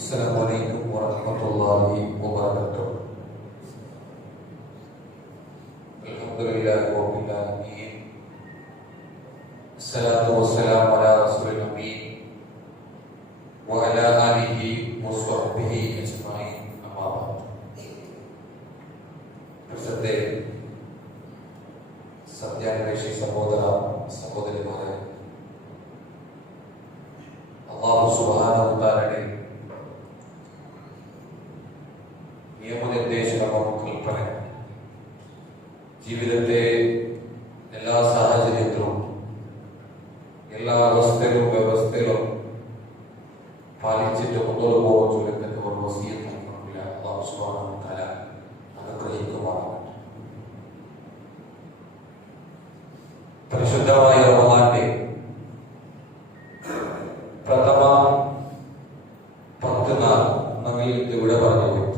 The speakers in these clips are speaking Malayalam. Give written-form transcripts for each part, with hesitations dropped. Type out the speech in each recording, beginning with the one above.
Assalamualaikum warahmatullahi wabarakatuh. Alhamdulillahi rabbil alamin. Assalatu wassalamu ala rasulil amin wa ala alihi wa sahbihi ajma'in. Amma ba'd. പ്രസത്തെ സത്യാന്വേഷി സഹോദര സഹോദരിമാരെ, അല്ലാഹു സുബ്ഹാനഹു വ തആലയുടെ നിയമനിർദ്ദേശങ്ങളും കൽപ്പന ജീവിതത്തെ എല്ലാ സാഹചര്യത്തിലും എല്ലാ അവസ്ഥയിലും വ്യവസ്ഥയിലും പാലിച്ചിട്ട് മുന്നോട്ട് പോകുന്ന ചുരുക്കത്തെ ഒരു വസിയത്ത് നൽകുന്നില്ല. അല്ലാഹു സുബ്ഹാനഹു വ തആല അനുഗ്രഹിക്കുമാറാകട്ടെ. പരിശുദ്ധമായ റമളാന്റെ പ്രഥമ 10 നാൾ നമ്മിൽ ഇവിടെ പറഞ്ഞു പോയി.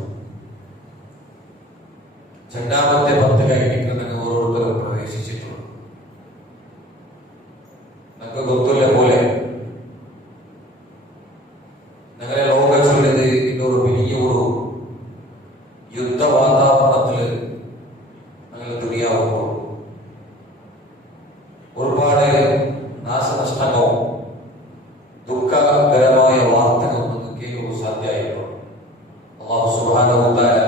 രണ്ടാമത്തെ 10 കഴിഞ്ഞിട്ട് നിങ്ങൾ ഓരോരുത്തരും പ്രവേശിച്ചിട്ടുണ്ട്. നിങ്ങൾക്ക് ഗുരുത്തുള്ള പോലെ ഞങ്ങളെ ലോകച്ചുള്ളത് ഇന്നൊരു വലിയൊരു യുദ്ധ വാതാവരണത്തില് ഞങ്ങൾ ദുനിയാവുമ്പോൾ ഒരുപാട് നാശനഷ്ടങ്ങളും ദുഃഖകരമായ വാർത്തകളും നിങ്ങൾക്ക് കേൾക്കാൻ സാധ്യമായിട്ടുണ്ട്. അല്ലാഹു സുബ്ഹാനഹു വ തആല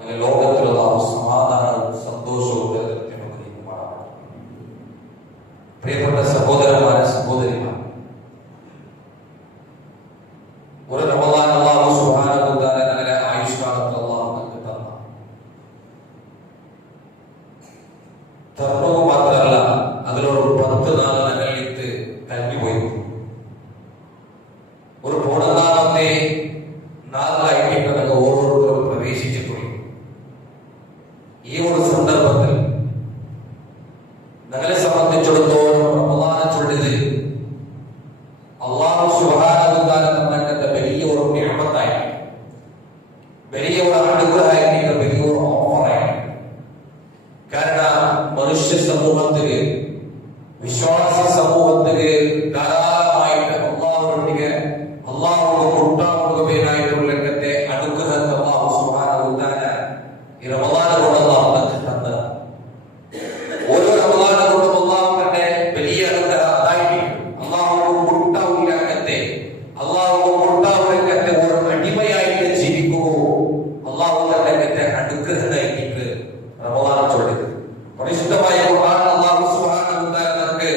അങ്ങനെ ലോകത്തിലുള്ള സമാധാനവും സന്തോഷവും അനുഗ്രഹിക്കുമാറാകട്ടെ. പ്രിയപ്പെട്ട സഹോദരന്മാരെ, സഹോദരിമാർ, ഒരു റമളാൻ അല്ലാഹു സുബ്ഹാനഹു വ തആല ഞങ്ങളെ ആയുഷ്കാലത്തിൽ അല്ലാഹു നമുക്ക് തന്നു മാത്രമല്ല, അതിലൊരു 10 നാൾ ഞങ്ങളിട്ട് കഴിഞ്ഞുപോയി. ഒരു 14ാമത്തെ നാളിലായിട്ട് ഞങ്ങൾ ഓരോരുത്തരും പ്രവേശിച്ചിട്ടുള്ളൂ. ഈ ഒരു സന്ദർഭത്തിൽ ഞങ്ങളെ സംബന്ധിച്ചിടത്തോളം റമളാൻ ചൊല്ലുന്നത് അല്ലാഹു സുബ്ഹാനഹു വ തആല തന്നകത്തെ വലിയ ഒരു നിഅമത്തായി, വലിയ ഒരു അനുഗ്രഹമായി, വലിയ ഒരു ഓഫറായി. കാരണം മനുഷ്യ സമൂഹത്തില്, വിശ്വാസി സമൂഹത്തില് ധാരാളമായിട്ട് അള്ളാഹുവിന്റെ കൂട്ടാമുഖമേനായിട്ടുള്ള രംഗത്തെ അനുഗ്രഹത്തെ അല്ലാഹു സുബ്ഹാനഹു വ തആല ഈ റമളാൻ കൊണ്ട് അല്ലാഹു നമുക്ക് തന്ന ഓരോ റമളാൻ കൊണ്ടും അല്ലാഹു തന്നെ വലിയ അനുഗ്രഹം അതായിട്ട് അല്ലാഹുവിന്റെ കൂട്ടാമുഖത്തെ ഒരു അടിമയായിട്ട് ജീവിക്കുമോ അല്ലാഹുവിന്റെ രംഗത്തെ അനുഗ്രഹമായിട്ട് റമളാൻ ചൊല്ലുന്നത്. പരിശുദ്ധമായ ഖുർആൻ അല്ലാഹു സുബ്ഹാനഹു വ തആല നമുക്ക്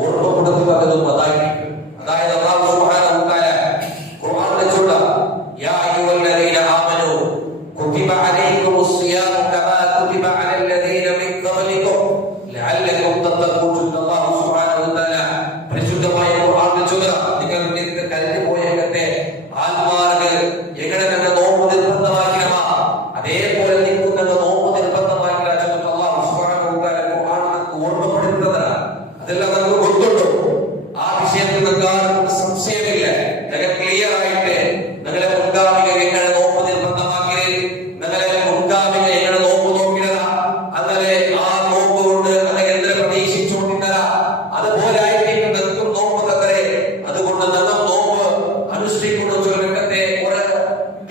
ഓർമ്മപ്പെടുത്തുന്നതും അതായിരിക്കും. അതായത് അല്ലാഹു സുബ്ഹാനഹു വ തആല ഖുർആനിൽ ചൊല്ല, യാ അയ്യുഹല്ലദീന ആമനൂ കുതിബ അലൈക്കുമുസ് സിയാമു കമാ കുതിബ അലല്ലദീന മിൻ ഖബ്ലികും ലഅല്ലകും തത്തഖൂൻ. അല്ലാഹു സുബ്ഹാനഹു വ തആല പരിശുദ്ധമായ ഖുർആനിൽ ചൊല്ല, നിങ്ങൾ നിങ്ങൾക്ക് കഴിഞ്ഞു പോയകത്തെ ആത്മാർകൾ എങ്ങനെ തന്നെ നോമ്പ് നിർബന്ധമാക്കിയമാ അതേപോലെ നിങ്ങൾക്ക് നോമ്പ് നിർബന്ധമാക്കിയ അല്ലാഹു സുബ്ഹാനഹു വ തആല ഖുർആനിൽ ഓർമ്മപ്പെടുത്തുന്നതാണ്. അതെല്ലാം നമുക്ക് ഗുർത്തുണ്ടോ? ആ വിഷയത്തിൽ നിങ്ങൾക്ക് സംശയമില്ല. നിങ്ങൾ ക്ലിയർ ആയിട്ട് നിങ്ങളെ മുൻഗാമികൾ എങ്ങനെ നോമ്പ് നിർബന്ധമാക്കിയത്, നിങ്ങളെ മുൻഗാമികൾ എങ്ങനെ നോമ്പ് നോക്കിയതാ, അങ്ങനെ ആ നോമ്പ് കൊണ്ട് അങ്ങനെ എന്തിനെ പ്രതീക്ഷിച്ചുകൊണ്ടിരുന്നതാ, അതുപോലെ ആയിട്ട് നിങ്ങൾക്കും നോമ്പ് തന്നേ. അതുകൊണ്ട് നിങ്ങൾ നോമ്പ് അനുഷ്ഠിക്കുന്ന ചുരുക്കത്തെ ഒരു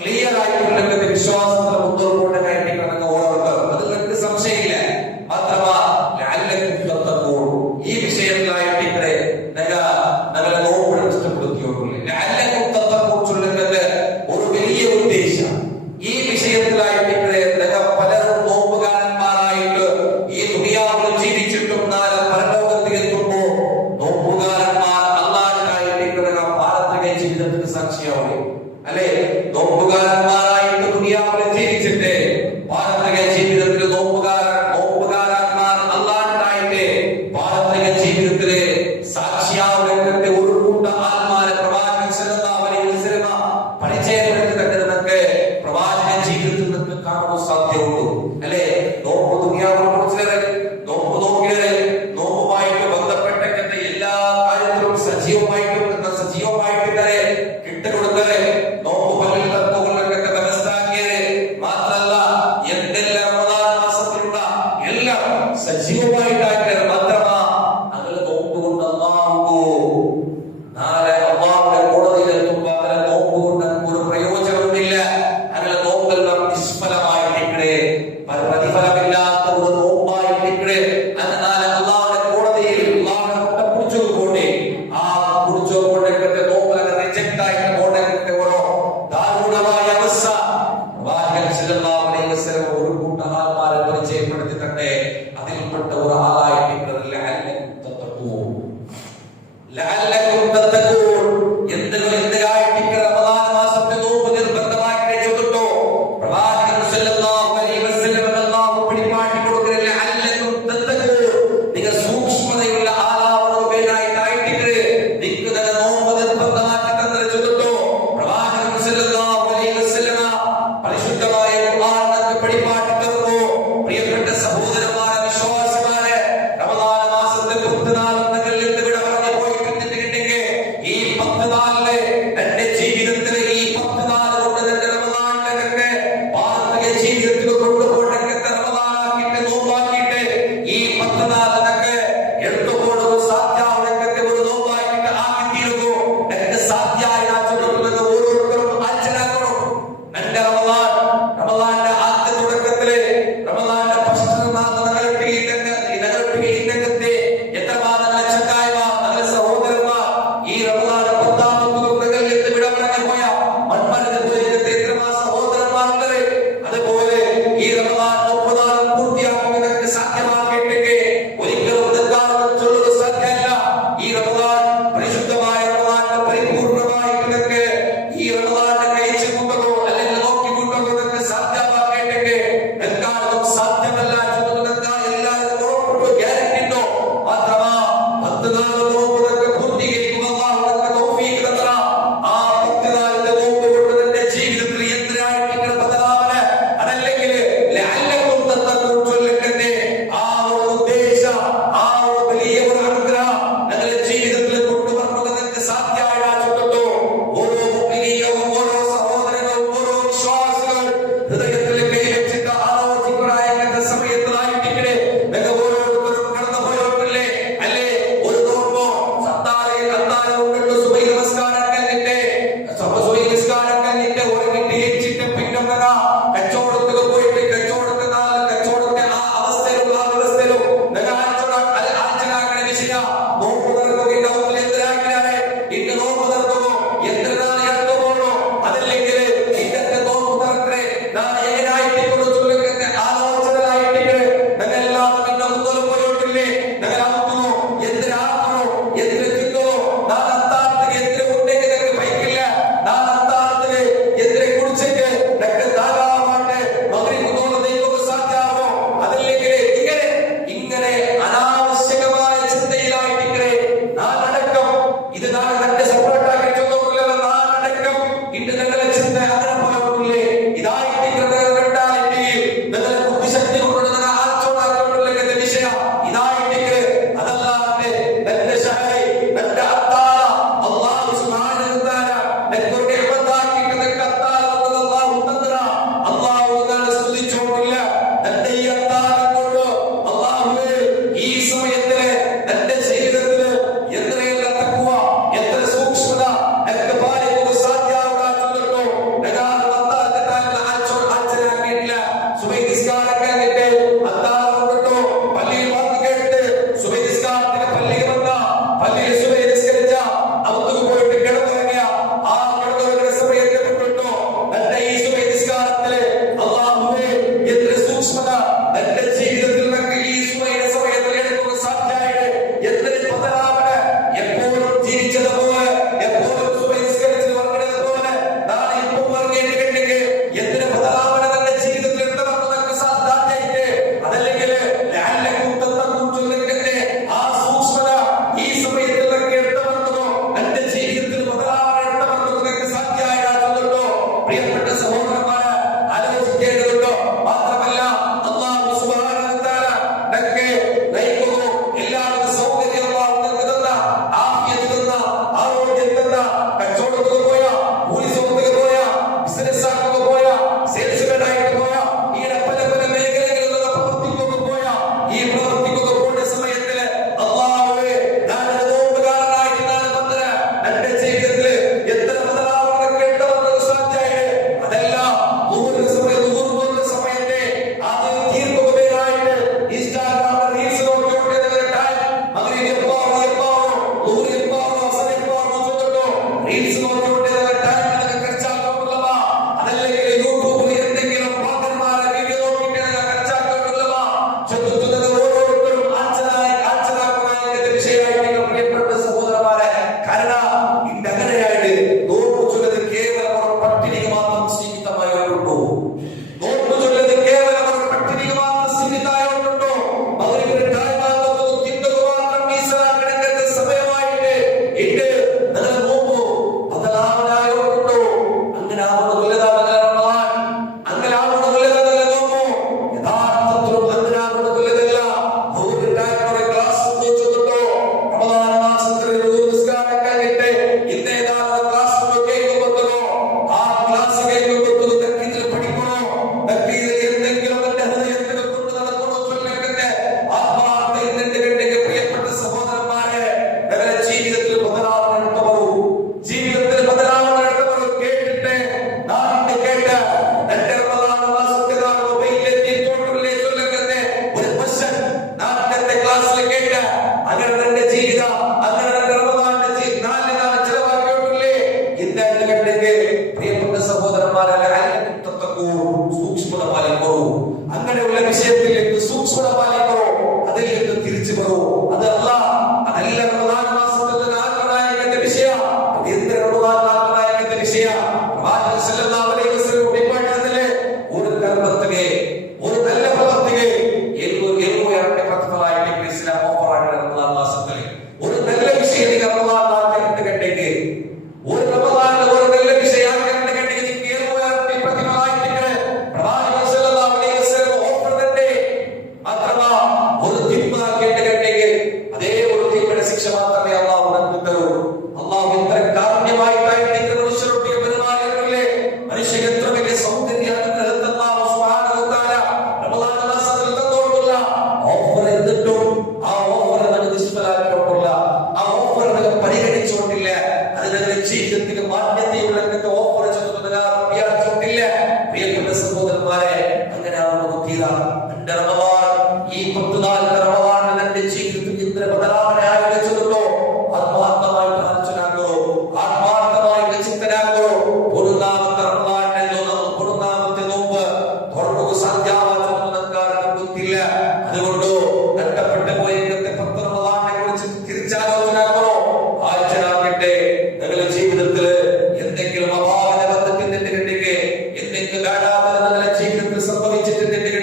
ക്ലിയർ ആയിട്ടുള്ള വിശ്വാസത്തിന് മുന്നോട്ടുകൊണ്ടായിട്ട് നിങ്ങൾ ഓർമ്മ, അത് നിങ്ങൾക്ക് സംശയമില്ല. മാത്രമാ ഈ വിഷയത്തിലായിട്ട് ഞങ്ങളെ നോമ്പ് ഇഷ്ടപ്പെടുത്തിയോട്ടില്ല. ഒരു വലിയ ഉദ്ദേശം ഈ വിഷയത്തിലായിട്ട് ഞങ്ങൾ പലരും നോമ്പുകാരന്മാരായിട്ട് ഈ ദുനിയാവിൽ ജീവിച്ചിട്ടും നാളെ പരലോകത്തിൽ എത്തുമ്പോ നോമ്പുകാരന്മാർ അല്ലാഹുവായിട്ട് പാരത്രിക ജീവിതത്തിന് സാക്ഷിയാവും. അല്ലെ, നോമ്പുകാരന്മാരായിട്ട് ദുനിയാവിൽ ജീവിച്ചിട്ട് പാരത്രിക ജീവിതത്തിൽ നോമ്പുകാരന്മാർ അല്ലാഹുവായിട്ട് പാരത്രിക ജീവിതത്തിലെ സാക്ഷിയാവുന്നതിന്റെ ഒരു കൂട്ട ആത്മാരെ പ്രവാചകൻ സല്ലല്ലാഹു അലൈഹി വസല്ലം പരിചയപ്പെടുത്തി തന്നതൊക്കെ പ്രവാചക ജീവിതത്തിൽ നമുക്ക് കാണാൻ സാധ്യമുള്ളൂ. അല്ലെ, നോമ്പ് ദുനിയാവിനെ കുറിച്ച് നോമ്പ് നോക്കിയത് നോമ്പുമായിട്ട് ബന്ധപ്പെട്ട എല്ലാ കാര്യത്തിലും സജീവമായിട്ട് കിട്ടുകൊടുത്തത് നോമ്പ് പല്ലിൽ തത്വങ്ങളിലൊക്കെ വ്യവസ്ഥാക്കിയത് മാത്രം പ്രിയപ്പെട്ട സഹോദരന്മാരെ സൂക്ഷ്മത പാലിക്കൂ. അങ്ങനെയുള്ള വിഷയത്തിൽ സൂക്ഷ്മത പാലിക്കൂ. അതിൽ നിന്ന് തിരിച്ചു വരൂ. അതല്ല റമദാൻ മാസത്തിൽ നായകന്റെ വിഷയ വിഷയ ഒരു കർമ്മത്തിനെ ഒരു നല്ല പ്രവർത്തിಗೆ ಎರಡನೇ ಪ್ರತಿಫಲವಾಗಿ ಇಸ್ಲಾಂ ಆಫರ್ ಆಗಿದೆ ರಮದಾನ್ ಮಾಸದಲ್ಲಿ. ഒരു നല്ല വിഷയം റമദാൻ 2 ಗಂಟೆಗೆ ഒരു റമദാൻ ഒരു നല്ല വിഷയം 2 ಗಂಟೆಗೆ നിങ്ങൾക്ക് 7 പ്രതിഫലമായിട്ടിരിക്കണേ. പ്രവാചകൻ സല്ലല്ലാഹു അലൈഹി വസല്ലം ഓഫർ തന്നെ മാത്രമ ഒരു തിന്മ 2 ಗಂಟೆಗೆ അതേ ഒരു തിന്മയുടെ ശിക്ഷ മാത്രമേ അല്ലാഹു നമുക്ക് തരൂ. അല്ലാഹു ഇത്ര കാരുണ്യമായിട്ടായിട്ട് മനുഷ്യരൊട്ടിಗೆ പെരുമാറിയവരില്ലേ. മനുഷ്യൻ എത്ര വലിയ സൗന്ദര്യ അനുഗ്രഹത്തെ അല്ലാഹു സുബ്ഹാനഹു വ തആല റമദാൻ മാസത്തിൽ തന്നോടുള്ള ഓഫർ എന്നിട്ടും ആ ഓഫർ നമുക്ക് നിഷ്ഫലമാക്കിയിട്ടില്ല. ആ ഓഫർ നമുക്ക് പരിഗണിച്ചുകൊണ്ടില്ല. അതിനെ ജീവിതത്തിൽ മാന്യതയുള്ള ഓഫർ വിചാരിച്ചിട്ടില്ല. പ്രിയപ്പെട്ട സഹോദരന്മാരെ, അങ്ങനെ നമുക്ക് തീരാം. എന്റെ റമദാൻ ഈ 14 റമദാൻ എന്റെ ജീവിതത്തിൽ ഇത്ര ബദലാവനായി വെച്ചിട്ടുണ്ടോ? ആത്മാർത്ഥമായിട്ട് ആലോചനാക്കോ, ആത്മാർത്ഥമായിട്ട് ചിന്തനാക്കോ. പൊടുന്നാമത്തെ റമദാനിന്റെ പൊടുന്നാമത്തെ നോമ്പ് തുറന്നു സാധ്യമാകുന്ന ബുദ്ധിയില്ല. അതുകൊണ്ട് നഷ്ടപ്പെട്ടു പോയ 10 റമദാനെ കുറിച്ച് തിരിച്ചാലോചനാക്കണോ. ആഴ്ചനാകട്ടെ നിങ്ങളുടെ ജീവിതത്തിൽ എന്തെങ്കിലും അഭാവന ബന്ധത്തിണ്ടെങ്കിൽ, എന്തെങ്കിലും വേണ്ടാതെ നിങ്ങളുടെ ജീവിതത്തിൽ സംഭവിച്ചിട്ടുണ്ടെങ്കിൽ,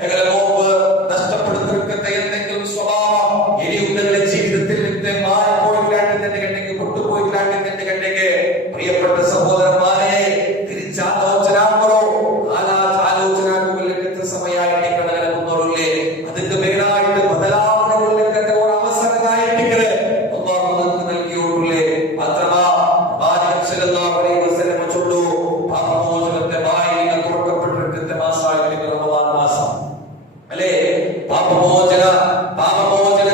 നിങ്ങളുടെ നോമ്പ് നഷ്ടപ്പെടുത്തിരിക്കുന്ന എന്തെങ്കിലും സ്വഭാവം ഇനിയും നിങ്ങളുടെ ജീവിതത്തിൽ നിന്ന് മാറിപ്പോയിട്ടില്ലെങ്കിൽ, കൊണ്ടുപോയിട്ടില്ലെങ്കിൽ, പ്രിയപ്പെട്ട സഹോദരന്മാരെ തിരിച്ചാലോചനാക്കണോ. ആലോചനാക്കുമ്പോൾ സമയമായിട്ട് നിങ്ങളെ മുന്നോട്ടില്ലേ അതിന്റെ മേലായിട്ട് ബദലാവണ അവസരമായിട്ട് അല്ലാഹു നൽകിയോട്ടില്ലേ. മാത്രമാ പ്രവാചകൻ സല്ലല്ലാഹു അലൈഹി വസല്ലം ചൊല്ലു, പാപമോചനത്തെ വായിലിന് തുറക്കപ്പെട്ടിരിക്കുന്ന മാസമായിട്ട് റമദാൻ മാസം അല്ലേ. പാപമോചന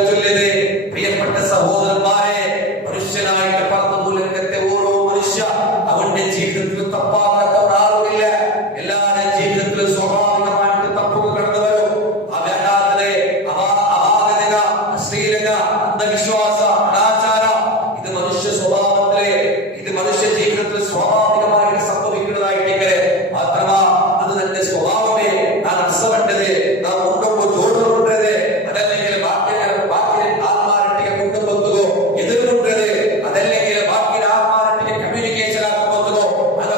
ചൊല്ലിയത് പ്രിയപ്പെട്ട സഹോദരന്മാരെ, മനുഷ്യനായിട്ട് പറന്നു മൂലക്കത്തെ ഓരോ മനുഷ്യ അവന്റെ ജീവിതത്തിൽ തപ്പാകാത്ത ഒരാളുമില്ല. എല്ലാവരുടെ ജീവിതത്തിലും സ്വാഭാവികമായിട്ട് തപ്പുകൾ കടന്നു വരും. വേണ്ടാതെ അപാകത, അശ്ലീലത, അന്ധവിശ്വാസ, അനാചാര, ഇത് മനുഷ്യ സ്വഭാവത്തിലെ, ഇത് മനുഷ്യ ജീവിതത്തിൽ സ്വാഭാവികമായിട്ട് സംഭവിക്കുന്നതായിട്ട് മാത്രമാ അത് തന്റെ സ്വഭാവമേ നാം അസവട്ടത്, നാം ഉണ്ടോ ജോടുകൊണ്ടത്, അതല്ലെങ്കിൽ ബാക്കി ആത്മാരട്ടിയെ കൊണ്ടുപോകുകയോ എതിർകൊണ്ടത്, അതല്ലെങ്കിൽ ബാക്കി ആത്മാരട്ടിയെ കമ്മ്യൂണിക്കേഷൻ ആക്കുമ്പോഴോ, അത്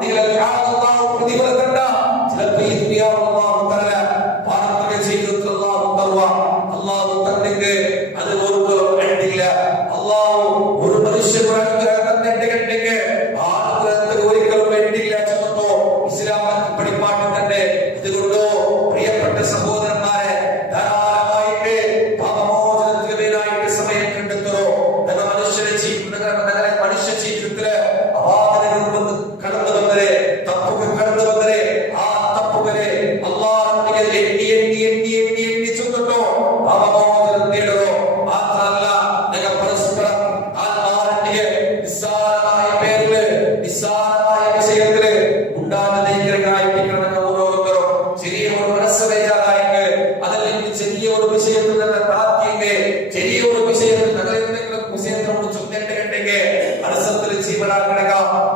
നിങ്ങളെ അല്ലാഹു പ്രതിഫലം തണ്ട ചിലപ്പോൾ ഈ ദുനിയാവിൽ അല്ലാഹു തആല പാർപ്പിക ജീവിതത്തിൽ അല്ലാഹു തരുവ അല്ലാഹു തന്നിക്ക് അത് ഓർക്ക് വേണ്ടില്ല അല്ലാഹു ഒരു മനുഷ്യന് അനുഗ്രഹം തന്നിട്ടുണ്ടെങ്കിൽ ആ അനുഗ്രഹത്തിന് ഒരിക്കലും വേണ്ടില്ല ചെന്നോ ഇസ്ലാം പഠിപ്പാട്ട് തന്നെ. അതുകൊണ്ടോ പ്രിയപ്പെട്ട സഹോദരന്മാരെ ധാരാളമായിട്ട് പാപമോചനത്തിന് വേണ്ടിയിട്ട് സമയം കണ്ടെത്തോ. നിങ്ങൾ മനുഷ്യ ജീവിതത്തില് അപാകതകൾ കടന്നു വന്നരെ തപ്പുകൾ കടന്നു വന്നരെ ആ തപ്പുകളെ അല്ലാഹു എണ്ണി എണ്ണി എണ്ണി എണ്ണി എണ്ണി ചെന്നിട്ടോ പാപമോചനം നേടുക മാത്രമല്ല നിങ്ങൾ പരസ്പരം ആത്മാവിന്റെ നിസ്സാരമായ പേരില് നിസ്സാരമായ വിഷയത്തില് ഉണ്ടാകുന്ന ഓരോരുത്തരും ചെറിയ ഒരു മനസ്സ് വയ്യാതായെങ്കിൽ അതല്ലെങ്കിൽ ചെറിയ ഒരു വിഷയത്തിൽ തന്നെ പ്രാർത്ഥിയെങ്കിൽ ചെറിയ ഒരു വിഷയത്തിൽ നിങ്ങൾ എന്തെങ്കിലും വിഷയത്തിനോട് ചൊല്ലിട്ടുണ്ടെങ്കിൽ മനസ്സത്തിൽ ജീവനാക്കണക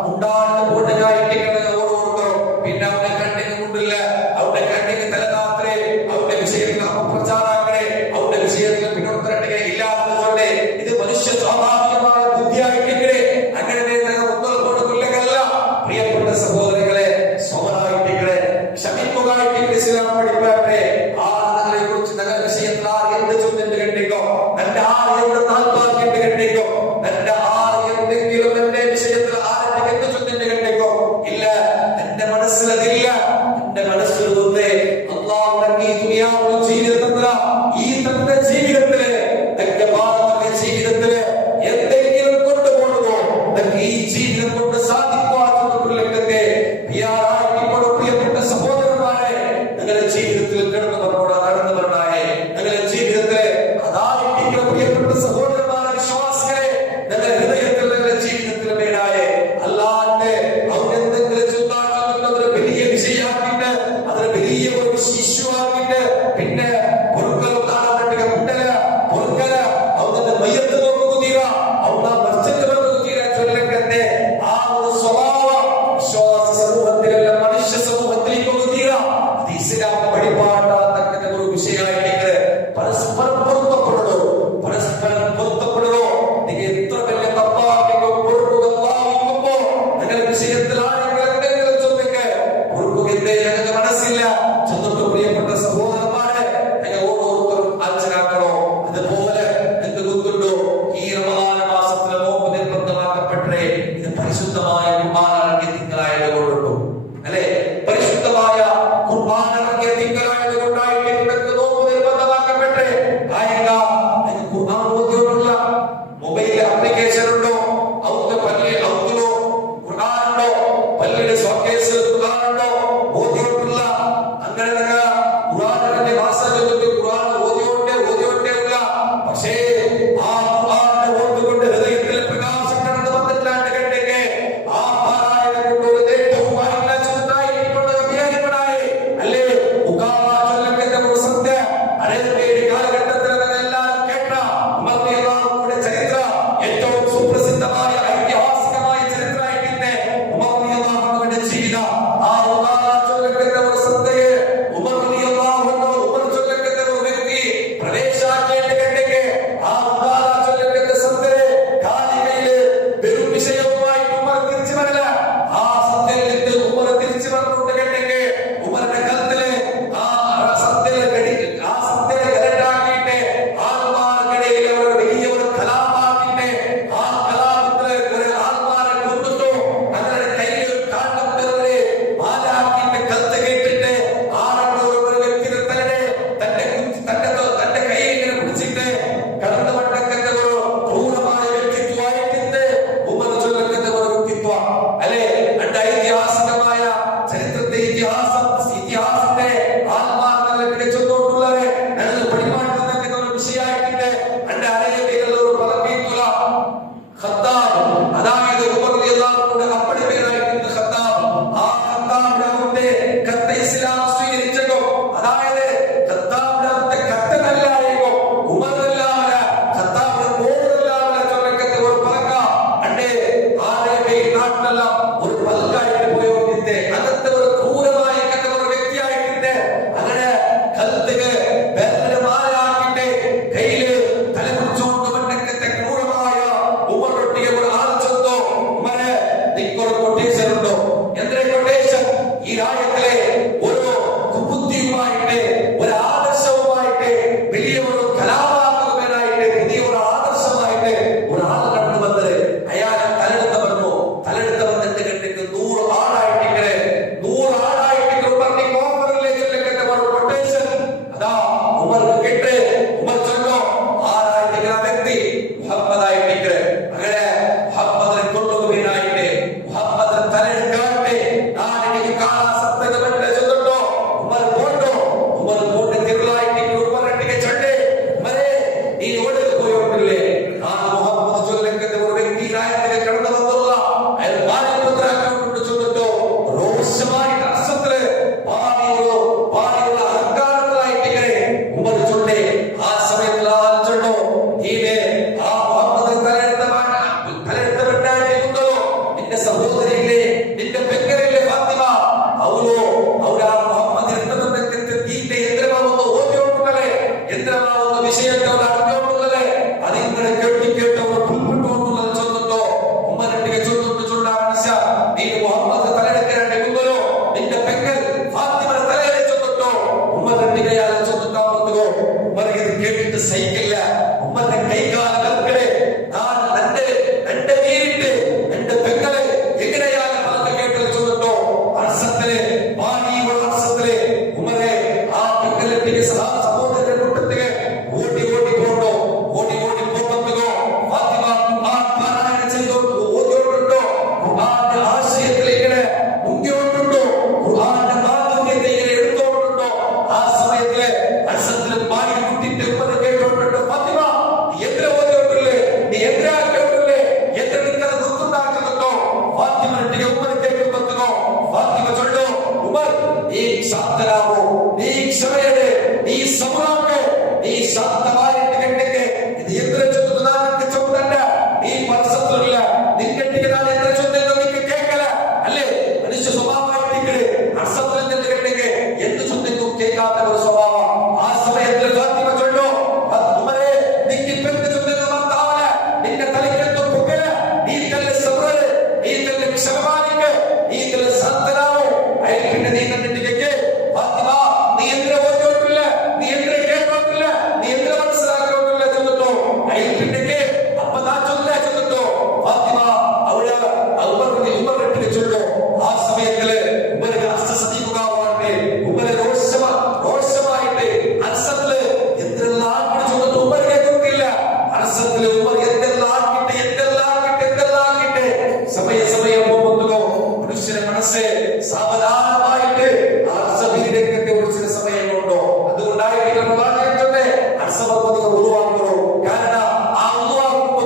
ഉണ്ടാകുന്ന പൂർണ്ണനായിട്ട് ഓരോരുത്തരും പിന്നെ അവിടെ കണ്ണിന് കൊണ്ടില്ല അവിടെ കണ്ണിന് തലതാത്രേ അവിടെ വിഷയത്തിൽ അപപ്രചാരാക്കണേ അവിടെ വിഷയത്തിൽ പിന്നോട്ടേ ഇല്ലാത്തതുകൊണ്ട് ഇത് മനുഷ്യ സ്വാഭാവികമായ ബുദ്ധിയായിട്ടില്ലേ അങ്ങനെ ഒന്നും കൊടുക്കില്ലല്ല. പ്രിയപ്പെട്ട സഹോദരങ്ങളെ സ്വമനായിട്ടില്ലേ ക്ഷമിക്കുകയായിട്ട് ഇസ്ലാം പഠിപ്പാട്ടെ ആളുകളെ കുറിച്ച് നിങ്ങൾ വിഷയത്തിൽ എന്ത് ചൊല്ലിട്ട് കണ്ടിക്കോ എന്റെ ആരെയുടെ താല്പര്യം കണ്ടിക്കോ എന്റെ എന്തെങ്കിലും എന്റെ വിഷയത്തിൽ ആരുടെ എന്ത് ചൊല്ലിട്ട് കണ്ടിക്കോ ഇല്ല എന്റെ മനസ്സിലതില്ല. എന്റെ മനസ്സിൽ വന്നേ അല്ലാഹു ഈ ദുനിയാവിലെ ജീവിതത്തില് ഈ തന്റെ ജീവിതത്തില് എന്റെ ഭാരതത്തിന്റെ ജീവിതത്തില് എന്തെങ്കിലും കൊണ്ടുപോകുമോ ഈ ജീവിതം കൊണ്ട് സാധിക്കുവാനുള്ള ലക്ഷ്യത്തെ പ്രിയപ്പെട്ട സഹോദരന്മാരെ നിങ്ങളുടെ ജീവിതത്തിൽ കടന്നു വരണായേ നിങ്ങളുടെ ജീവിതത്തിലെ അതായിരിക്കും പ്രിയപ്പെട്ട സഹോദരന്മാരെ വിശ്വാസികളെ നിങ്ങളുടെ ഹൃദയത്തിൽ നിങ്ങളുടെ ജീവിതത്തിൽ വേണായേ അല്ലാണ്ട് അവരെന്തെങ്കിലും ചൊല്ലാൻ ഒരു വലിയ വിഷയമാക്കിയിട്ട് അതൊരു വലിയ ഒരു ശിശുവാക്കിയിട്ട് പിന്നെ പൊറുക്കൽ കാണാൻ മുണ്ടല പൊറുക്കല അവന്റെ മയ്യത്ത് നോക്കുന്നു തീര അവ മർച്ചത്ത് നോക്കുന്നു തീര ചൊല്ലക്കത്തെ ആ ഒരു സ്വഭാവം വിശ്വാസ സമൂഹത്തിലല്ല മനുഷ്യ സമൂഹത്തിലേക്ക് തീര അത് ഇസ്ലാം പഠിപ്പാട്ടാത്ത ഒരു വിഷയമായിട്ട് പരസ്പരം പൊരുത്തപ്പെടുന്നു പരസ്പരം പൊരുത്തപ്പെടുന്നു. നിങ്ങൾ എത്ര വലിയ തപ്പാകുമ്പോ പൊറുക്കുമ്പോ നിങ്ങൾ വിഷയത്തിലാണെങ്കിൽ എന്തെങ്കിലും ചൊല്ലിക്ക് പൊറുക്കുകന്റെ ഞങ്ങൾക്ക് മനസ്സില്ല ചെന്നിട്ട് പ്രിയപ്പെട്ട സഹോദരന്മാരെ നിങ്ങൾ ഓരോരുത്തരും അച്ഛനാക്കണോ. അതുപോലെ എന്തുകൊണ്ടോ ഈ റമദാന മാസത്തിലെ നോമ്പ് നിർബന്ധമാക്കപ്പെട്ടേ ഇത് പരിശുദ്ധമായ ഖുർആനിറങ്ങിയ തിങ്കളായതുകൊണ്ടുണ്ടോ അല്ലെ പരിശുദ്ധമായ ഖുർആനിറങ്ങിയ തിങ്കളായതുകൊണ്ടായിട്ട് നോമ്പ് നിർബന്ധമാക്കപ്പെട്ടേ ആയക ഖുർആൻ ഓതിയുള്ള മൊബൈൽ ആപ്ലിക്കേഷൻ ഉണ്ടോ ഔത്ത് പള്ളി ഔത്തിലോ ഖുർആൻ ഉണ്ടോ പള്ളിയുടെ ഷോക്കേസിൽ ഖുർആൻ ഉണ്ടോ ഓതിയുള്ള അങ്ങനെ ഖുർആനിന്റെ ഭാഷ ചൊല്ലിട്ട് ഖുർആൻ ഓതിയോണ്ടേ ഉള്ള പക്ഷേ ആ ഖുർആനെ ഓർത്തുകൊണ്ട് ഹൃദയത്തിൽ പ്രകാശം കടന്നു വന്നിട്ടാണ് കണ്ടെങ്കിൽ ആ പാരായണം കൊണ്ട് ഒരു നേട്ടവും അല്ലേ ഒരു സത്യ അനേക കാലഘട്ടത്തിൽ എല്ലാവരും കേട്ട ഉമർ ചരിത്ര ഏറ്റവും സുപ്രസിദ്ധമായ ഐതിഹാസികമായ ചരിത്രമായിട്ട് ഉമർ ജീവിതം നീ ശാന്തനാവോ, നീ ക്ഷമയുടെ, നീ സമാനോ, നീ ശാന്തമായിട്ട് കണ്ടെങ്കിൽ ഇത് എത്ര ചൊല്ലുന്നതാണ് ചൊല്ലണ്ട. നീ മനസ്സത്തിലുള്ള നിന്നെട്ടിക്കതാണ് എത്ര ചൊല്ലുന്നത് നിനക്ക് കേൾക്കല അല്ലേ? മനുഷ്യ സ്വഭാവമായിട്ട് അർത്ഥത്തിൽ നിന്ന് കണ്ടെങ്കിൽ എന്ത് ചൊല്ലുന്നു കേൾക്കാത്ത ഒരു സ്വഭാവം. ആ സമയത്തിൽ ഫാത്തിമ ചൊല്ലോ, ഉമറേ നിനക്ക് പെണ്ണ് ചൊല്ലുന്നത് മത്താവല, നിന്റെ തലയ്ക്കെന്തോ പൊക്കല, നീ തന്നെ സബ്രല്, നീ തന്നെ ക്ഷമമാനിക്ക്, നീ തന്നെ ശാന്തനാവോ. അയൽ പിന്നെ നീ കണ്ടിട്ട് ഫാത്തിമ നീ എന്തിനെ ഓർത്തോട്ടില്ല, നീ എന്തിനെ കേട്ടോട്ടില്ല, നീ എന്തിനെ മനസ്സിലാക്കോട്ടില്ല ചൊല്ലോ. അയൽ പിന്നെ അപ്പൊ നാ ചൊല്ല ചൊല്ലോ. ഫാത്തിമ അവിടെ ഉമറിട്ട് ചൊല്ലോ. ആ സമയത്തില് ഉമർക്ക് അസ്തസതിക്കുവാട്ടെ, ഉമരെ രോഷമായിട്ട് അർസത്തില് എന്തെല്ലാം ചൊല്ലുന്നു ഉമർ കേൾക്കുന്നില്ല. അർസത്തില് ഉമർ എന്തെല്ലാം സമയം പോകുന്നു. മനുഷ്യന്റെ മനസ്സ് സാവധാനമായിട്ട് അർസബീരംഗത്തെ കുറിച്ച് സമയം കൊണ്ടോ അതുകൊണ്ടായിരിക്കും അർസബർമ്മതികൾ ഉരുവാക്കണോ. കാരണം ആ ഉരുവാക്കുമ്പോ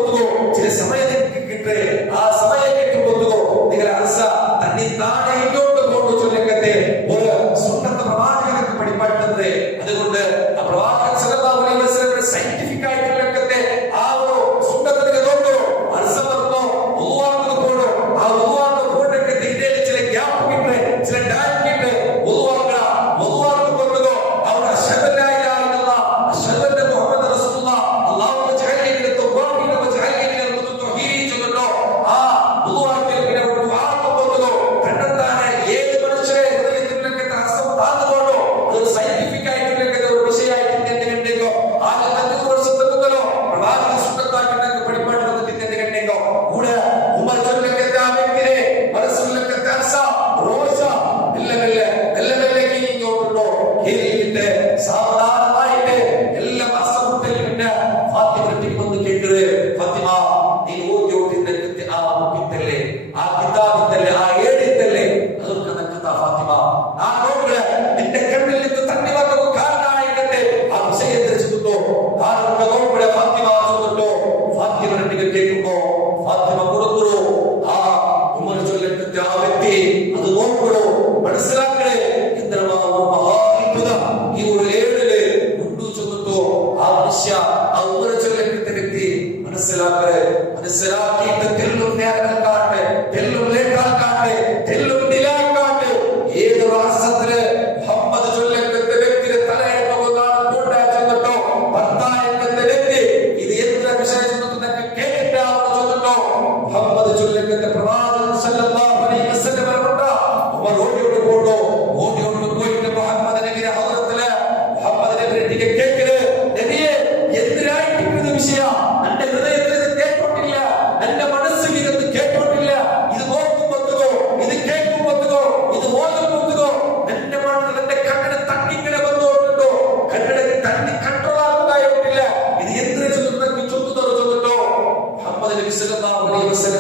ചില സമയം കിട്ടേ, ആ സമയം കിട്ടുമ്പോ നിങ്ങൾ അർസ തന്നെ താഴെ ഇങ്ങോട്ട് കൊണ്ട് ചൊല്ലക്കത്തെ ഒരു സുന്നത്ത് പ്രവാചകർക്ക് പഠിപ്പാട്ടുന്നത്. അതുകൊണ്ട് ആ പ്രവാചകൻ സല്ലല്ലാഹു അലൈഹി വസല്ലം സയന്റിഫിക് ആയിട്ടുള്ളക്കത്തെ ആ ഒരു സുന്നത്തിനെ നോക്കൂ. അർസ പറഞ്ഞോ ഉരുവാക്കുന്നു പോണോ, ആ ഉരുവാക്കുന്ന പോട്ടൊക്കെ ഇതിന്റെ ചില ഗ്യാപ്പ് കിട്ടേ, ചില ഡാൻ കിട്ടേ, ഉരുവാക്കുക ഉരുവാക്കുന്നു അവിടെ അശ്ഹദുല്ലാഹിലാഹില്ല അശ്ഹദു മുഹമ്മദ് റസൂലുള്ളാഹ് അല്ലാഹുമ്മ ജഅൽനി മിനൽ തവ്വാബീന വജഅൽനി മിനൽ മുതത്തഹിരീൻ ചൊല്ലോ. ആ ഉരുവാക്കിയ പിന്നെ ദുആ കൊണ്ടുവന്നു കണ്ടെത്താനെ ഏത് മനുഷ്യരെ ഹൃദയത്തിലേക്ക് അർത്ഥം താന്നുകൊണ്ടോ അതൊരു സയന്റിഫിക് ആയിട്ടുള്ള ഒരു വിഷയമായിട്ട് കണ്ടെങ്കോ ആകെ 5 വർഷത്തേക്കല്ലോ പ്രവാചക സുന്നത്താക്കിട്ടൊക്കെ പഠിപ്പാട്ട് വന്നിട്ട് കണ്ടെങ്കോ കൂടെ ഉമർ ചൊല്ലക്കത്തെ ആ വ്യക്തിയെ മനസ്സിലൊക്കെ അർസ റോഷ മെല്ലെ കീഴിങ്ങോട്ടുണ്ടോ കീഴിട്ട് സാവധാനമായിട്ട് എല്ലാം അസമുട്ടിൽ പിന്നെ ഫാത്തിമ വന്ന് കേട്ടത്. ഫാത്തിമ നീ ഓടിയോട്ടിന്റെ ആ ബുക്കിത്തല്ലേ, ആ കിതാബിത്തല്ലേ, ആ ഏടിത്തല്ലേ, അതൊക്കെ നക്കത്താ ഫാത്തിമ. ആ നോക്കുക നിന്റെ കണ്ണിൽ നിന്ന് തണ്ണി വന്നത് കാരണമായിട്ടെ ആ വിഷയത്തിൽ ചെന്നുട്ടോ. ആരൊക്കെ നോക്കുക ഫാത്തിമ ചെന്നുട്ടോ. ഫാത്തിമ കേൾക്കുമ്പോ ഫാത്തിമ കൊടുക്കുള്ളൂ. ആ ഉമർ ചൊല്ലത്തെ ആ വ്യക്തി അത് നോക്കുള്ളൂ, മനസ്സിലാക്കണേ. എന്തിനാ മഹാത്ഭുതം ഈ ഒരു ഏഴില് കൊണ്ടു ചെന്നിട്ടോ. ആ മനുഷ്യ ആ ഉമർ ചൊല്ലത്തെ വ്യക്തി മനസ്സിലാക്കിയിട്ട് തെല്ലും നേരം കാട്ടെ, തെല്ലും ലേഖാൻ കാട്ടെ, തെല്ലും നിലാൻ കാട്ടെ. ഏതൊരു അർത്ഥത്തില് മുഹമ്മദ് ചൊല്ലത്തെ വ്യക്തിയുടെ തലയെടുത്ത് ചെന്നിട്ടോ. ഭർത്താവിന്റെ വ്യക്തി ഇത് എത്ര വിശേഷത്തിനൊക്കെ കേട്ടിട്ടാവുന്ന ചെന്നിട്ടോ. മുഹമ്മദ് ചൊല്ലത്തെ പ്രവാചകൻ സല്ലല്ലാഹു അലൈഹി വസല്ലം ഉമർ ഓടിയോട് പോട്ടോ. ഓടിയോട് പോയിട്ട് മുഹമ്മദ് നബിയുടെ ഹദ്റത്തില് മുഹമ്മദ് നബിയെ കേൾക്കല്, നബിയെ എന്തിനായിട്ട് വിഷയം എന്റെ ഹൃദയത്തിൽ കേട്ടോട്ടില്ല, എന്റെ മനസ്സിൽ ഇത് കേട്ടോട്ടില്ല. ഇത് നോക്കുമ്പോഴോ, ഇത് കേൾക്കുമ്പോഴോ, ഇത് ഓർക്കുമ്പോഴോ എന്റെ മനസ്സിൽ എന്റെ കണ്ണിന് തണ്ണിങ്ങനെ വന്നോട്ടുണ്ടോ, കണ്ണിന് തണ്ണി കൺട്രോൾ ആകുന്നതായിട്ടില്ല. ഇത് എന്തിനു ചൊല്ലുന്നിട്ടോ. മുഹമ്മദ് നബി സല്ലല്ലാഹു അലൈഹി വസല്ലം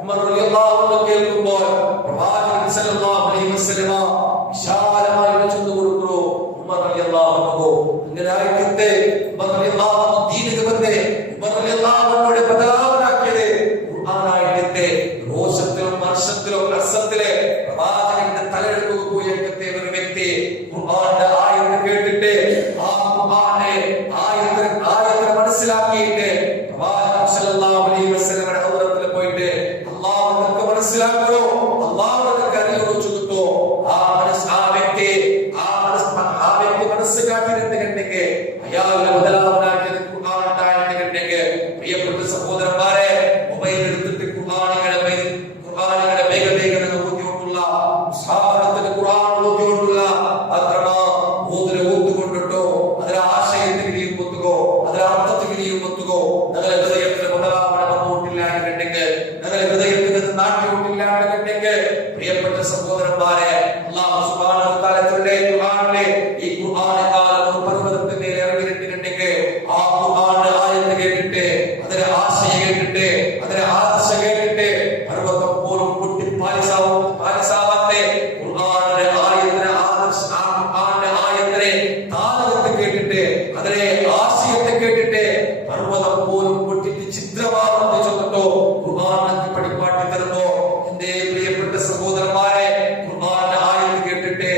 ഉമർ റളിയല്ലാഹു അൻഹു കേൾക്കുമ്പോൾ പ്രവാചകൻ സല്ലല്ലാഹു അലൈഹി വസല്ലം വിശാലമായി ചൊല്ലു കൊടുത്തു. ഉമർ റളിയല്ലാഹു അൻഹു അങ്ങനെ ആയിക്കത്തെ ഉമർ റളിയല്ലാഹു അൻഹു ദീനിക വന്നേ. ഉമർ റളിയല്ലാഹു അൻഹുടെ പ്രധാനാക്കിയത് ഖുർആനായിക്കത്തെ രോഷത്തിലും വർഷത്തിലും അർസത്തിലെ പ്രവാചകന്റെ തലയെടുത്ത് പോയക്കത്തെ ഒരു വ്യക്തി ഖുർആന്റെ ആയത്ത് കേട്ടിട്ട് ആ ഖുർആനെ ആയത്ത് മനസ്സിലാക്കിയിട്ട് പ്രവാചകൻ സല്ലല്ലാഹു അലൈഹി വസല്ലമയുടെ ഹദ്റത്തിൽ പോയിട്ട് അല്ലാഹുവിനെ മനസ്സിലാക്കോ, അല്ലാഹുവിനെ അറിയുകയോ കിട്ടോ. ആ വ്യക്തി മനസ്സ് കാട്ടിരുന്ന് കണ്ടെങ്കിൽ അയാളുടെ മുതലാവനാക്കിയത് ഖുർആനായിട്ട് കണ്ടെങ്കിൽ പ്രിയപ്പെട്ട സഹോദരന്മാരെ മൊബൈൽ എടുത്തിട്ട് ഖുർആനുകളെ വേഗം ഓതിക്കൊണ്ടുള്ള ഉത്സാഹത്തിന് ഖുർആൻ ഓതിക്കൊണ്ടുള്ള അക്രമ ഊതുകൊണ്ടിട്ടോ അതിലെ ആശയത്തിനെയും ഒത്തുകോ അതിലെ അർത്ഥത്തിനെയും ഒത്തുകോ ഞങ്ങളുടെ ഹൃദയത്തിന് മുതലാവണ വന്നുകൊണ്ടില്ല കണ്ടെങ്കിൽ ഞങ്ങളുടെ ഹൃദയത്തിന് നാട്ടിക്കൊണ്ടില്ല കണ്ടെങ്കിൽ പ്രിയപ്പെട്ട സഹോദരന്മാരെ അല്ലാഹു സുബ്ഹാനഹു വ തആല ഖുർആനിലെ ഈ ഖുർആൻ പർവ്വതത്തിന്റെ ഇറങ്ങിയിട്ടുണ്ടെങ്കിൽ ആ ഖുർആന്റെ ആയത്ത് കേട്ടിട്ട് അതിലെ ആശയം കേട്ടിട്ട് അതിലെ ആദർശം കേട്ടിട്ട് പർവ്വതം പോലും പൊട്ടി പാലിസാവാത്തെ ഖുർആന്റെ ആയത്തിനെ ഖുർആന്റെ ആയത്തിനെ താളത്തെ കേട്ടിട്ട് അതിലെ ആശയത്തെ കേട്ടിട്ട് പർവ്വതം പോലും പൊട്ടിട്ട് ചിത്രമാണെന്ന് ചൊന്നിട്ടോ ഖുർആനൊക്കെ പഠിപ്പാട്ടി തരുമ്പോ എന്റെ പ്രിയപ്പെട്ട സഹോദരന്മാരെ ഖുർആന്റെ ആയത്ത് കേട്ടിട്ട്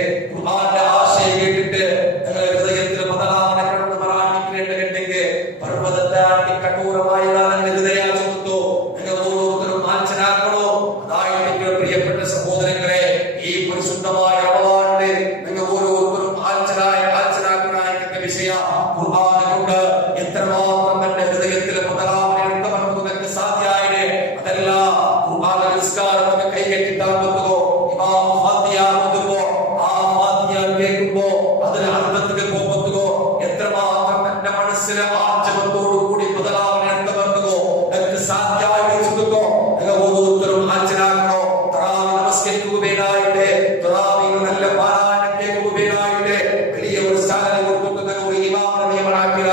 തഫ്സീറുപേനായിട്ട് തറാവീഹ് നല്ല പാരായണത്തേക്കുപേനായിട്ട് വലിയ ഒരു സ്ഥാനം കൊടുക്കുന്ന ഒരു ഇമാം നിയമനാക്കുക.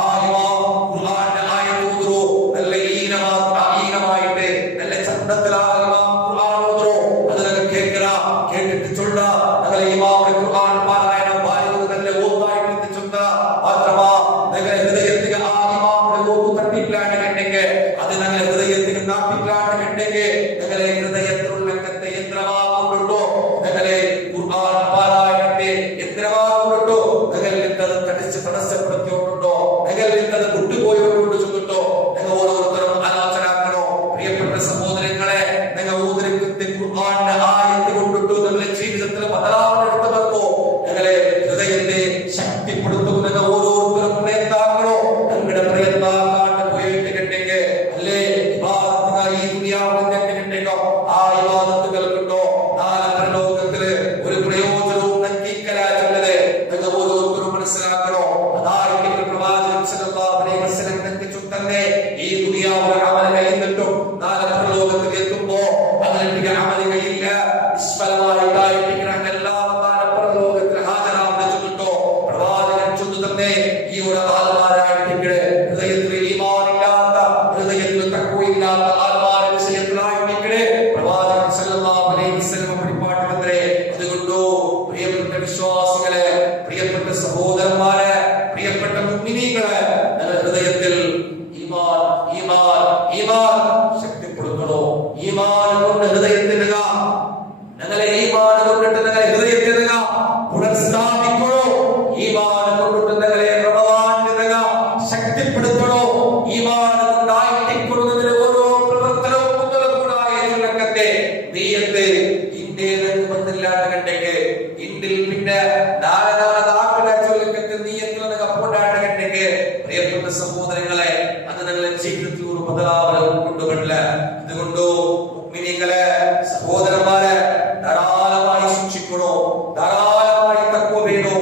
ആ ഇമാം ഖുർആന്റെ ആയത്ത് ഓതുന്നു, നല്ല ഈനമായിട്ട് നല്ല ചന്തത്തിലാണ് ഇമാം ഖുർആൻ ഓതുന്നു. അത് നിങ്ങൾ കേൾക്കുക, കേട്ടിട്ട് ചൊല്ല. നിങ്ങൾ ഇമാമിന്റെ ഖുർആൻ പാരായണം ഭാര്യയോട് നല്ല ഓതായിട്ട് ചൊല്ല. മാത്രമാ നിങ്ങളുടെ ഹൃദയത്തിൽ ആ ഇമാമിന്റെ ഓത്ത് തട്ടിയില്ലാണ്ടെങ്കിൽ, അത് നിങ്ങളുടെ ഹൃദയത്തിൽ നാട്ടില്ലാണ്ടെങ്കിൽ, നിങ്ങളുടെ ഹൃദയത്തിലുള്ള യന്ത്രമാകൊണ്ടിട്ടോ, നിങ്ങളെ ഖുർആൻ പാരായണത്തെ യന്ത്രമാകൊണ്ടിട്ടോ, നിങ്ങളിൽ അത് തടസ്സപ്പെടുത്തിയോണ്ടോ, നിങ്ങളിൽ അത് വിട്ടുപോയോണ്ട് ചൊല്ലിട്ടോ, നിങ്ങൾ ഓരോരുത്തരും ആലോചനാക്കണോ. പ്രിയപ്പെട്ട സഹോദരങ്ങളെ, നിങ്ങൾ ഊദരത്തിന്റെ ഖുർആന്റെ ആയത്ത് കൊണ്ടിട്ടോ നിങ്ങളുടെ ജീവിതത്തിൽ ബദലാവണം എടുത്തവർക്കോ, നിങ്ങളെ ഹൃദയത്തെ ശക്തിപ്പെടുത്തും. നിങ്ങൾ ഓരോരുത്തരും പ്രയത്നാക്കണോ. നിങ്ങളുടെ പ്രയത്നാക്കാണ്ട് പോയിട്ട് കണ്ടെങ്കിൽ, അല്ലേ ഇബാദത്തുകൾ ഈ ദുനിയാവിന്റെ കണ്ടെങ്കിലോ ആ ഇബാദത്തുകൾക്കുണ്ടോ നാളെ പരലോകത്തില് ഒരു പ്രയോജനവും നൽകിക്കലാറ്റുള്ളത് നിങ്ങൾ ഓരോരുത്തരും മനസ്സിലാക്കണോ. അതായിട്ട് പ്രവാചകൻ സല്ലല്ലാഹു അലൈഹി വസല്ലം തന്നെ ഈ ദുനിയാവിലെ അമൽ കഴിഞ്ഞിട്ടും നാളെ പരലോകത്തിൽ എത്തുമ്പോ അതിന്റെ അമലുകളില്ല നിഷ്ഫലമായിട്ടായിട്ട് എല്ലാം പരലോകത്തിൽ ഹാജരാവുന്ന ചൊല്ലിട്ടോ പ്രവാചകൻ ചൊല്ലു തന്നെ ഈ ഒരു ആൾമാരായിട്ട് ഹൃദയത്തിൽ ഈമാനില്ലാത്ത, ഹൃദയത്തിൽ തഖ്വയില്ലാത്ത ആൾമാരുടെ വിഷയത്തിലായിട്ട് പ്രവാചകൻ സല്ലല്ലാഹു അലൈഹി വസല്ലം പരിപാടി വന്നേ. അതുകൊണ്ടോ പ്രിയപ്പെട്ട വിശ്വാസികളെ, പ്രിയപ്പെട്ട സഹോദരന്മാരെ, പ്രിയപ്പെട്ട മുഅ്മിനീങ്ങളെ, ഹൃദയത്തിൽ ഈമാൻ ഈമാൻ ഈമാൻ ശക്തിപ്പെടുത്തണോ. ഈമാൻ കൊണ്ട് ഹൃദയത്തിടുക, ഞങ്ങളെ ഈമാൻ കൊണ്ടിട്ട് ഞങ്ങളെ ഹൃദയത്തിടുക പുനഃസ്ഥാപിക്കണോ. ഈമാൻ കൊണ്ടിട്ട് ഞങ്ങളെ റമളാനിടുക ശക്തിപ്പെടുത്തണോ. ഈമാൻ കൊണ്ടായിട്ടിക്കൊള്ളുന്നതിലെ ഓരോ പ്രവർത്തനവും മുതലൂടായ ചുരുക്കത്തെ നീയത്ത് ഇന്ത്യയിൽ വന്നില്ലാണ്ട് കണ്ടെങ്കിൽ, ഇന്ത്യയിൽ പിന്നെ ചുരുക്കത്തെ നീയത്തിൽ അപ്പോണ്ടാണ്ട് കണ്ടെങ്കിൽ, പ്രിയപ്പെട്ട സഹോദരങ്ങളെ, അത് ഞങ്ങളെ ജീവിതത്തിൽ ഒരു ബദലാവനം കൊണ്ടുവരില്ല. അതുകൊണ്ടോ മുഅ്മിനീങ്ങളെ, സഹോദരന്മാരെ, ധാരാളമായി സൂക്ഷിക്കണോ, ധാരാളമായി തഖ്വ വേണോ.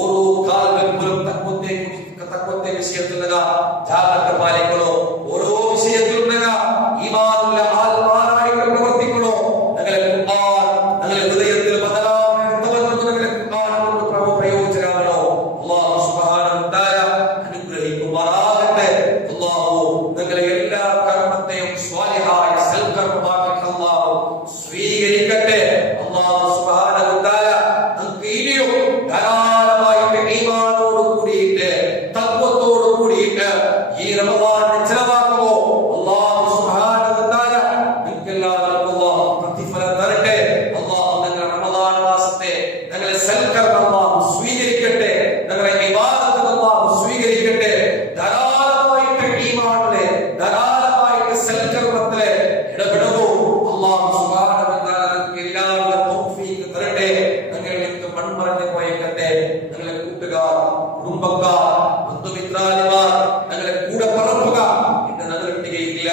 ഓരോ കാലഘട്ടത്തിലും തഖ്വത്തെ വിഷയത്തിൽ ജാഗ്രത പാലിക്കണോ. ഓരോ വിഷയത്തിലും ഈമാനുള്ള ആത്മാവായിട്ട് പ്രവർത്തിക്കണോ. ഞങ്ങളെ ഖുർആൻ ഞങ്ങളുടെ ഹൃദയത്തിൽ പ്രയോജനമാണോ. അല്ലാഹു സുബ്ഹാനഹു വ തആല അനുഗ്രഹിക്കുമാറാകട്ടെ. അല്ലാഹു ഞങ്ങളെ എല്ലാ കർമ്മത്തെയും സ്വാലിഹായ സൽക്കർമ്മമാക്കി അല്ലാഹു സ്വീകരിക്കട്ടെ. അല്ലാഹു സുബ്ഹാനഹു വ തആല നമുക്ക് ഇനിയും ധാരാളമായിട്ട് ഈമാനോട് കൂടിയിട്ട് തഖ്വത്തോട് കൂടിയിട്ട് ഈ റമളാനിനെ ചെലവാക്കുമോ. അല്ലാഹു സുബ്ഹാനഹു വ തആല നിങ്ങൾക്കെല്ലാവർക്കും അല്ലാഹു പ്രതിഫലം തരട്ടെ. അല്ലാഹു ഞങ്ങളുടെ റമളാൻ മാസത്തെ ഞങ്ങളെ സൽക്കർമ്മം അല്ലാഹു സ്വീകരിക്കട്ടെ. ഞങ്ങളുടെ ഇബാദത്ത് അല്ലാഹു സ്വീകരിക്കട്ടെ. ധാരാളമായിട്ട് ഈമാനിലെ ധാരാളമായിട്ട് സൽക്കർമ്മത്തിലെ ഇടപെടുന്നു. അല്ലാഹു സുബ്ഹാനഹു വ തആല നമുക്ക് എല്ലാവർക്കും തൗഫീഖ് തരട്ടെ. ഞങ്ങളിൽ മൺമറഞ്ഞു പോയേക്കട്ടെ. ഞങ്ങളെ കൂട്ടുകാർ, കുടുംബക്കാർ, ബന്ധുമിത്രാദിമാർ, ഞങ്ങളെ കൂടെ പറപ്പുകാർ ഇന്ന് ഞങ്ങളിട്ടികയില്ല.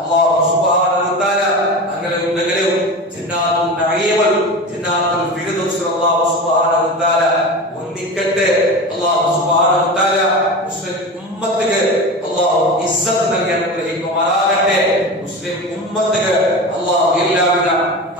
അല്ലാഹു സുബ്ഹാനഹു വ തആല ഞങ്ങളെയും ജന്നാത്തുൽ നഈമൽ ജന്നാത്തുൽ ഫിർദൗസ് അല്ലാഹു സുബ്ഹാനഹു വ തആല ഒന്നിക്കട്ടെ. അല്ലാഹു സുബ്ഹാനഹു വ തആല മുസ്ലിം ഉമ്മത്തിക്ക് അല്ലാഹു ഇസ്സത്ത് നൽകാൻ അനുഗ്രഹിക്കുമാറാകട്ടെ. മുസ്ലിം ഉമ്മത്തിക്ക് അല്ലാഹു എല്ലാവിധ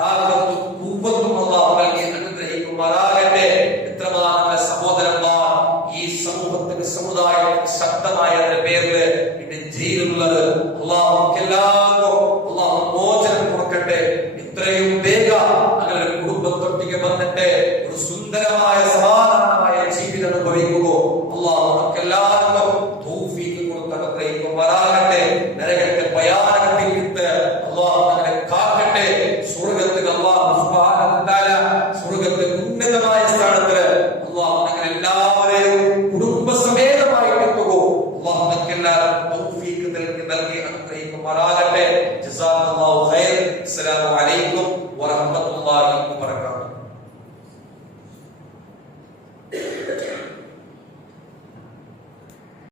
താഖത്തും ഖുവ്വത്തും അല്ലാഹു നൽകി അനുഗ്രഹിക്കുമാറാകട്ടെ. എത്രമാത്രം സഹോദരന്മാർ ഈ സമൂഹത്തിന് സമുദായത്തിന് ശബ്ദമായ പേരിൽ ഇന്ന് ജയിലുള്ളത്. അല്ലാഹു എല്ലാവർക്കും അല്ലാഹു മോചനം കൊടുക്കട്ടെ. ഇത്രയും വേഗം അങ്ങനെ കുടുംബത്തൊട്ടിക്ക് വന്നിട്ട് ഒരു സുന്ദരമായ സമാധാനമായ ജീവിതം അനുഭവിക്കുമോ. അല്ലാഹു നമുക്കെല്ലാവർക്കും തൗഫീഖ് കൊടുത്ത് അനുഗ്രഹിക്കുമാറാകട്ടെ. നരകത്തെ ഭയാനകത്തിൽ നിന്ന് അല്ലാഹു ഞങ്ങളെ കാക്കട്ടെ. സ്വർഗ്ഗത്തിൽ അല്ലാഹു സുബ്ഹാനഹു വ തആല സ്വർഗ്ഗത്തെ ഉന്നതമായ സ്ഥാനത്തിൽ അല്ലാഹു ഞങ്ങൾ എല്ലാവരെയും കുടുംബസമേതമായി എത്തുകോ. അല്ലാഹു നമുക്കെല്ലാവർക്കും തൗഫീഖ് നൽകി അനുഗ്രഹിക്കുമാറാകട്ടെ. ജസാക്കല്ലാഹു ഖൈർ. അസ്സലാമു അലൈക്കും